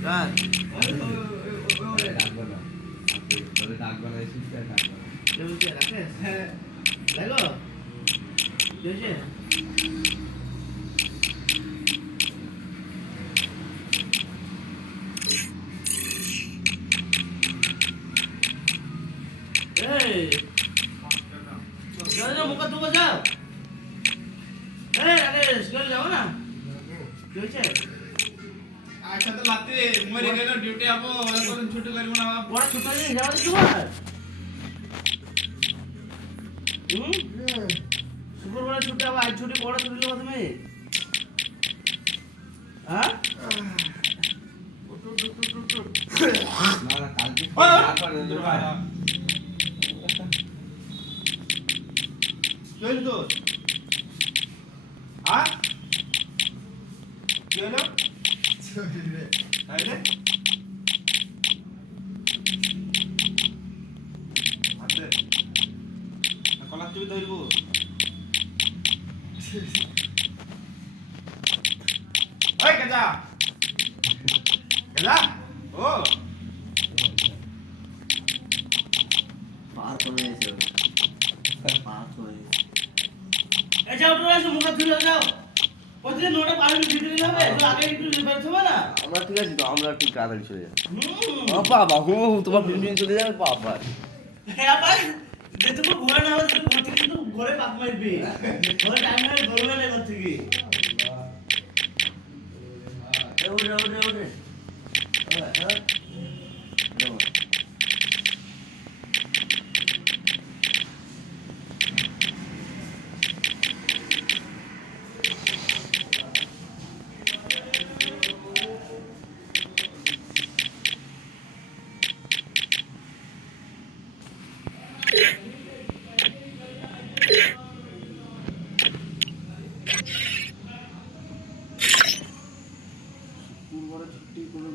কার ডাকবো না বলে ডাকবো না এই সুস্থ ডাকবো না কে বলছে রাকেশ লাগো কে বলছে এই যাও মুখ ধুবো যাও এই রাকেশ চলে যাও না কি হয়েছে আচ্ছা তো লাতে মরে গেল ডিউটি আপো এখন ছুটি করব না বড় ছোট নিয়ে যাও তোমার শুক্রবার ছুটি আবার আজ ছুটি বড় ছুটি নেবো তুমি হ্যাঁ না না কালকে ডাকবো না কি হইল তো হ্যাঁ কি হইল তাইলে আতে কলা তুই ধরব ওই কাজা কাজা ও পার করে এসে পার করে এ যাও তো এসে মুখ ধুলে যাও প্রতিদিন নোটা পার হলে ছুটি দিতে হবে তো আগে একটু বের হবে না আমরা ঠিক আছে তো আমরা একটু তাড়াতাড়ি চলে যাবো বাবা তোমার ফিল্ম চলে যাবে বাবা হ্যাঁ আবার যেটুকু ঘরে না হবে ঘর থেকে কিন্তু ঘরে পাক মারবি ঘরে টাইম হয়ে ধরবে না ঘর থেকে উঠে উঠে উঠে ছুটি করে